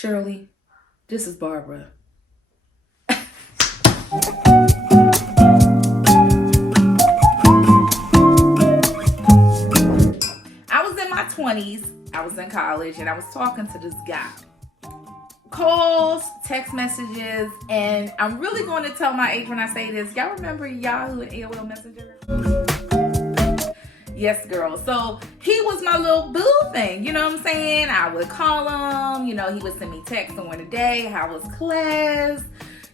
Shirley, this is Barbara. I was in my 20s. I was in college and I was talking to this guy. Calls, text messages, and I'm really going to tell my age when I say this. Y'all remember Yahoo and AOL Messenger? Yes, girl. So he was my little boo thing. You know what I'm saying? I would call him. You know, he would send me texts during the day. How was class?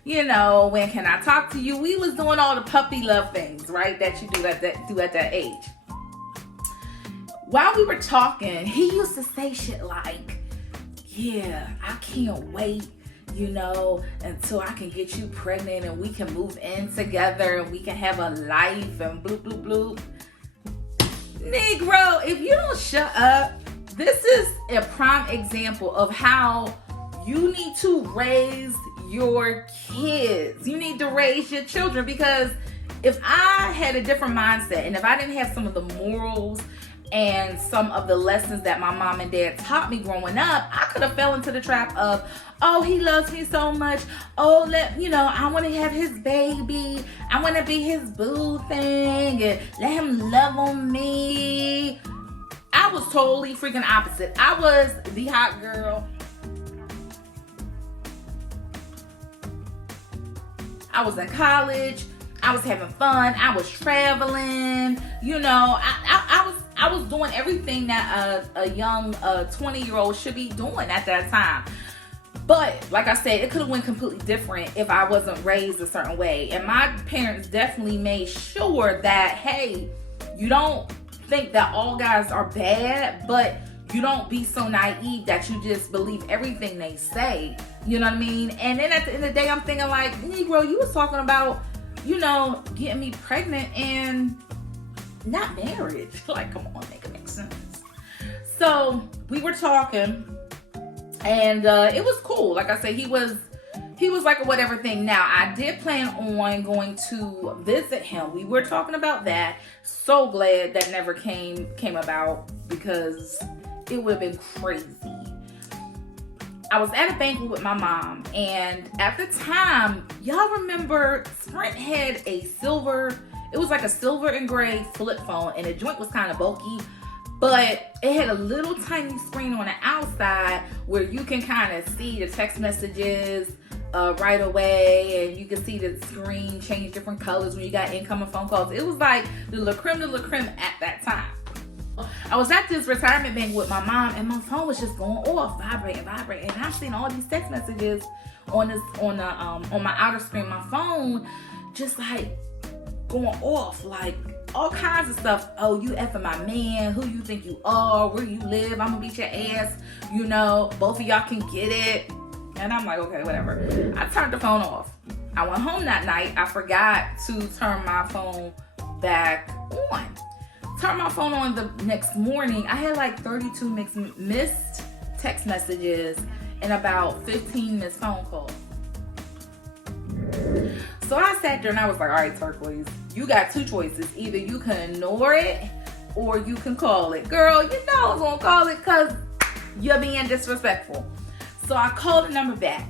You know, when can I talk to you? We was doing all the puppy love things, right? That you do at that age. While we were talking, he used to say shit like, yeah, I can't wait, you know, until I can get you pregnant and we can move in together and we can have a life and bloop, bloop, bloop. Negro, if you don't shut up, this is a prime example of how you need to raise your kids. You need to raise your children, because if I had a different mindset and if I didn't have some of the morals and some of the lessons that my mom and dad taught me growing up, I could have fell into the trap of, oh, he loves me so much. Oh, I want to have his baby. I want to be his boo thing and let him love on me. I was totally freaking opposite. I was the hot girl. I was in college. I was having fun. I was traveling. You know, I was doing everything that a young 20-year-old should be doing at that time. But like I said, it could have went completely different if I wasn't raised a certain way. And my parents definitely made sure that, hey, you don't think that all guys are bad, but you don't be so naive that you just believe everything they say. You know what I mean? And then at the end of the day, I'm thinking like, Negro, you was talking about, you know, getting me pregnant and not marriage. Like, come on, make it make sense. So we were talking, and it was cool. Like I said, he was like a whatever thing. Now, I did plan on going to visit him. We were talking about that. So glad that never came about, because it would have been crazy. I was at a banquet with my mom, and at the time, y'all remember Sprint had a silver, it was like a silver and gray flip phone, and the joint was kind of bulky, but it had a little tiny screen on the outside where you can kind of see the text messages right away, and you can see the screen change different colors when you got incoming phone calls. It was like the la creme at that time. I was at this retirement bank with my mom, and my phone was just going off, vibrating, and I'm seeing all these text messages on my outer screen, my phone, just like going off, like all kinds of stuff. Oh, you effing my man, who you think you are, where you live, I'm gonna beat your ass, you know, both of y'all can get it. And I'm like, okay, whatever. I turned the phone off. I went home that night. I forgot to turn my phone back on. Turned my phone on the next morning. I had like 32 missed text messages and about 15 missed phone calls. So I sat there and I was like, all right, Turquoise, you got two choices. Either you can ignore it or you can call it. Girl, you know I was gonna call it because you're being disrespectful. So I called the number back.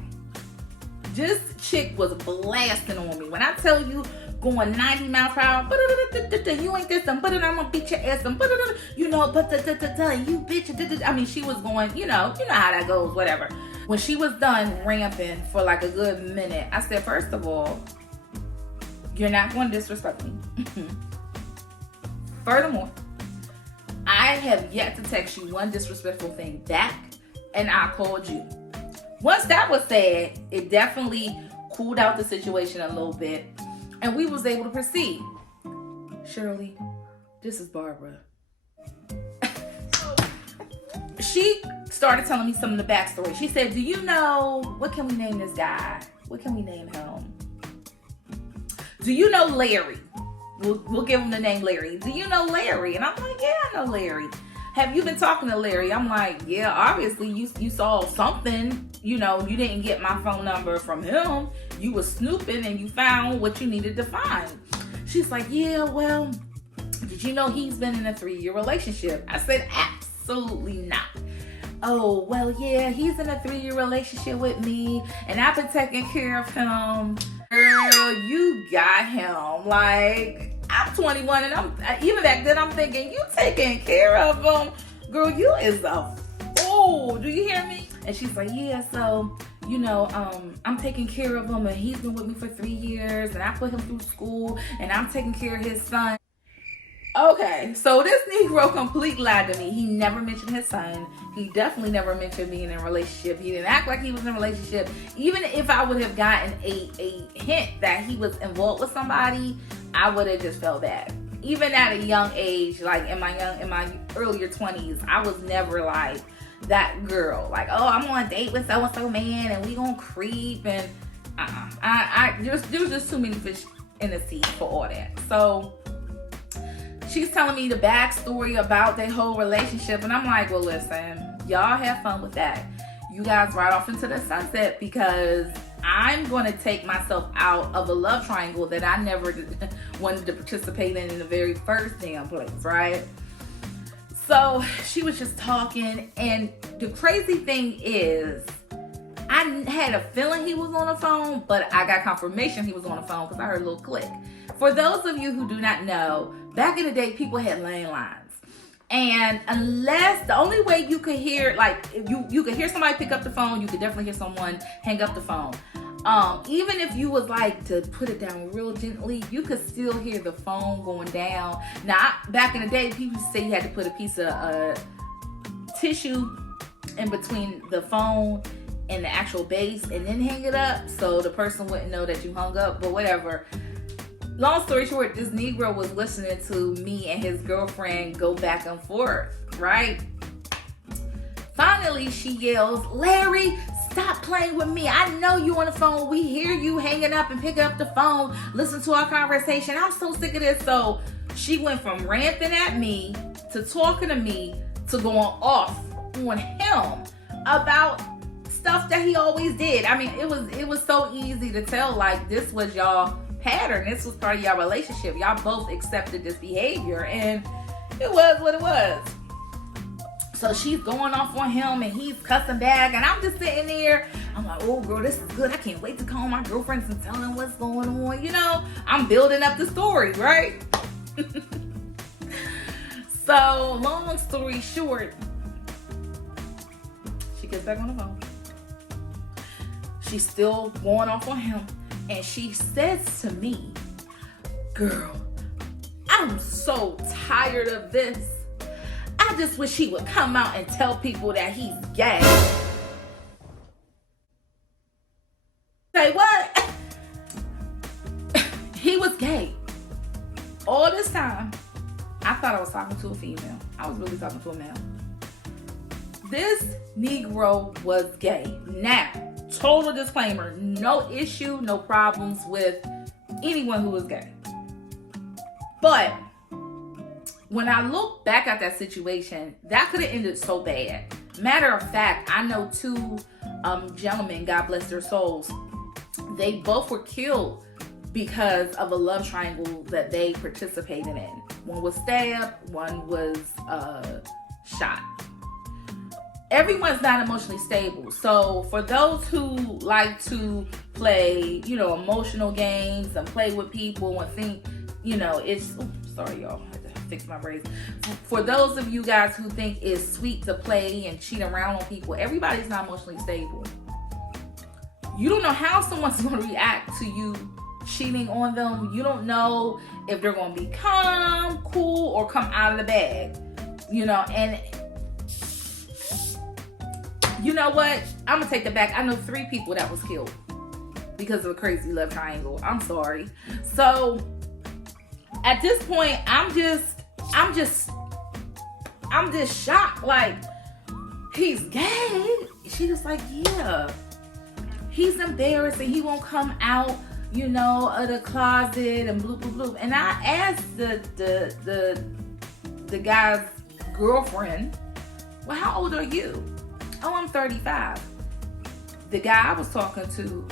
This chick was blasting on me. When I tell you, going 90 miles per hour, you ain't this, I'm gonna beat your ass, you know, you bitch. I mean, she was going, you know how that goes, whatever. When she was done ramping for like a good minute, I said, first of all, you're not going to disrespect me. Furthermore, I have yet to text you one disrespectful thing back, and I called you. Once that was said, it definitely cooled out the situation a little bit, and we was able to proceed. Shirley, this is Barbara. She started telling me some of the backstory. She said, do you know, what can we name this guy? What can we name him? Do you know Larry? We'll give him the name Larry. Do you know Larry? And I'm like, yeah, I know Larry. Have you been talking to Larry? I'm like, yeah, obviously you saw something. You know, you didn't get my phone number from him. You were snooping and you found what you needed to find. She's like, yeah, well, did you know he's been in a 3-year relationship? I said, absolutely not. oh, well, yeah, he's in a 3-year relationship with me, and I've been taking care of him. Girl, you got him. Like, I'm 21, and even back then I'm thinking, you taking care of him? Girl, you is a fool. Do you hear me? And she's like, yeah, so, you know, I'm taking care of him, and he's been with me for 3 years, and I put him through school, and I'm taking care of his son. Okay, so this Negro complete lied to me. He never mentioned his son. He definitely never mentioned being in a relationship. He didn't act like he was in a relationship. Even if I would have gotten a hint that he was involved with somebody, I would have just felt bad. Even at a young age, like in my earlier 20s, I was never like that girl. Like, oh, I'm on a date with so-and-so man, and we gonna creep, and there's just too many fish in the sea for all that. So she's telling me the backstory about their whole relationship, and I'm like, well, listen, y'all have fun with that. You guys ride off into the sunset, because I'm going to take myself out of a love triangle that I never wanted to participate in the very first damn place, right? So she was just talking, and the crazy thing is, I had a feeling he was on the phone, but I got confirmation he was on the phone because I heard a little click. For those of you who do not know, back in the day, people had landlines. And unless, the only way you could hear, like, you could hear somebody pick up the phone, you could definitely hear someone hang up the phone. Even if you was like to put it down real gently, you could still hear the phone going down. Now, back in the day, people used to say you had to put a piece of tissue in between the phone and the actual base and then hang it up so the person wouldn't know that you hung up, but whatever. Long story short, this Negro was listening to me and his girlfriend go back and forth, right? Finally, she yells, Larry, stop playing with me. I know you on the phone. We hear you hanging up and picking up the phone. Listen to our conversation. I'm so sick of this. So she went from ranting at me to talking to me to going off on him about stuff that he always did. I mean, it was so easy to tell, like, this was y'all pattern. This was part of y'all relationship. Y'all both accepted this behavior, and it was what it was. So she's going off on him, and he's cussing back, and I'm just sitting there. I'm like, oh, girl, this is good. I can't wait to call my girlfriends and tell them what's going on. You know, I'm building up the story, right? So, long story short, she gets back on the phone. She's still going off on him, and she says to me, girl, I'm so tired of this. I just wish he would come out and tell people that he's gay. Say what? He was gay. All this time, I thought I was talking to a female. I was really talking to a male. This Negro was gay. Now, total disclaimer, no issue, no problems with anyone who was gay. But when I look back at that situation, that could have ended so bad. Matter of fact, I know two gentlemen, God bless their souls, they both were killed because of a love triangle that they participated in. One was stabbed, one was shot. Everyone's not emotionally stable. So for those who like to play, you know, emotional games and play with people and think, you know, it's, sorry y'all, I had to fix my braids. For those of you guys who think it's sweet to play and cheat around on people, everybody's not emotionally stable. You don't know how someone's going to react to you cheating on them. You don't know if they're going to be calm, cool, or come out of the bag. You know, and you know what? I'm going to take that back. I know 3 people that was killed because of a crazy love triangle. I'm sorry. So at this point, I'm just shocked. Like, he's gay? She was like, yeah. He's embarrassed and he won't come out, you know, of the closet and bloop, bloop, bloop. And I asked the guy's girlfriend, well, how old are you? Oh, I'm 35. The guy I was talking to,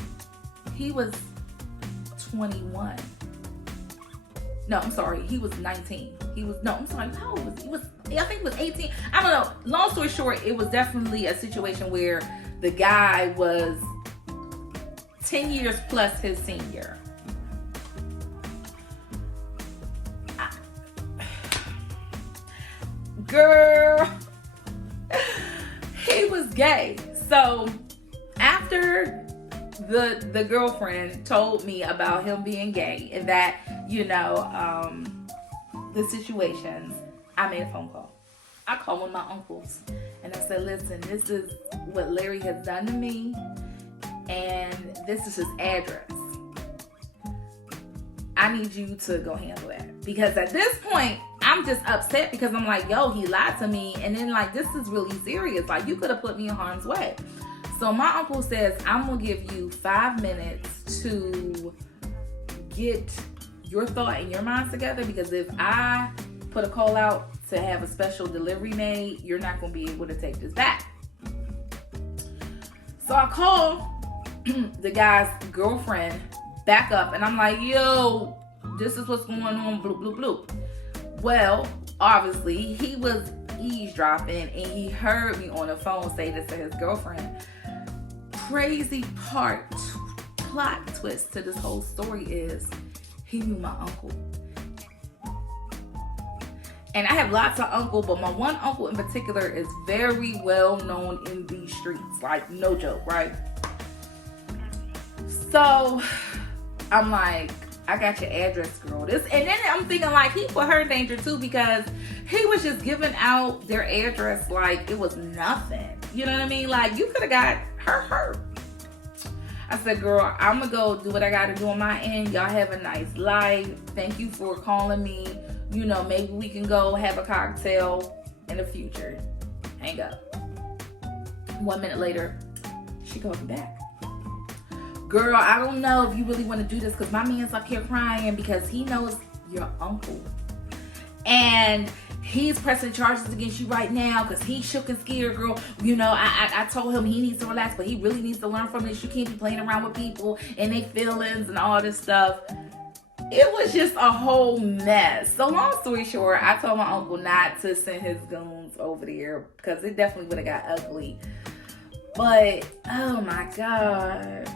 he was 21. No, I'm sorry. He was 19. How old was he? I think it was 18. I don't know. Long story short, it was definitely a situation where the guy was 10 years plus his senior. Girl, he was gay. So after the girlfriend told me about him being gay and that, you know, the situations, I made a phone call. I called one of my uncles and I said, listen, this is what Larry has done to me and this is his address. I need you to go handle that. Because at this point, I'm just upset because I'm like, yo, he lied to me. And then like, this is really serious. Like, you could have put me in harm's way. So my uncle says, I'm going to give you 5 minutes to get your thought and your minds together. Because if I put a call out to have a special delivery made, you're not going to be able to take this back. So I call the guy's girlfriend back up and I'm like, yo, this is what's going on, bloop, bloop, bloop. Well, obviously, he was eavesdropping and he heard me on the phone say this to his girlfriend. Crazy plot twist to this whole story is he knew my uncle. And I have lots of uncles, but my one uncle in particular is very well known in these streets. Like, no joke, right? So I'm like, I got your address, girl. And then I'm thinking like he put her in danger too because he was just giving out their address like it was nothing. You know what I mean? Like, you could have got her hurt. I said, girl, I'm going to go do what I got to do on my end. Y'all have a nice life. Thank you for calling me. You know, maybe we can go have a cocktail in the future. Hang up. 1 minute later, she called me back. Girl, I don't know if you really want to do this because my man's up here crying because he knows your uncle. And he's pressing charges against you right now because he's shook and scared, girl. You know, I told him he needs to relax, but he really needs to learn from this. You can't be playing around with people and their feelings and all this stuff. It was just a whole mess. So long story short, I told my uncle not to send his goons over there because it definitely would have got ugly. But, oh my God.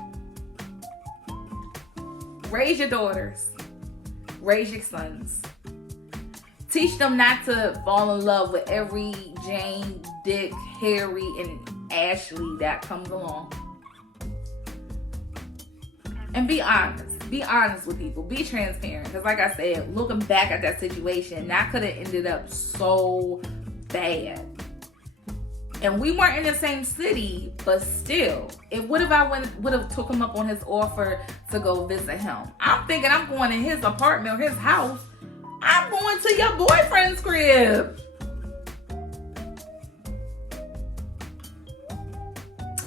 Raise your daughters. Raise your sons. Teach them not to fall in love with every Jane, Dick, Harry, and Ashley that comes along. And be honest. Be honest with people. Be transparent. Because like I said, looking back at that situation, that could have ended up so bad. And we weren't in the same city, but still, would have took him up on his offer to go visit him. I'm thinking I'm going to his apartment or his house. I'm going to your boyfriend's crib.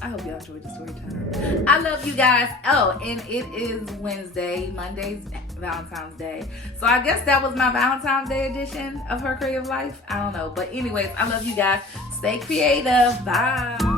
I hope y'all enjoyed the story time. I love you guys. Oh, and it is Wednesday. Monday's Valentine's Day. So I guess that was my Valentine's Day edition of Her Creative Life. I don't know. But anyways, I love you guys. Stay creative. Bye.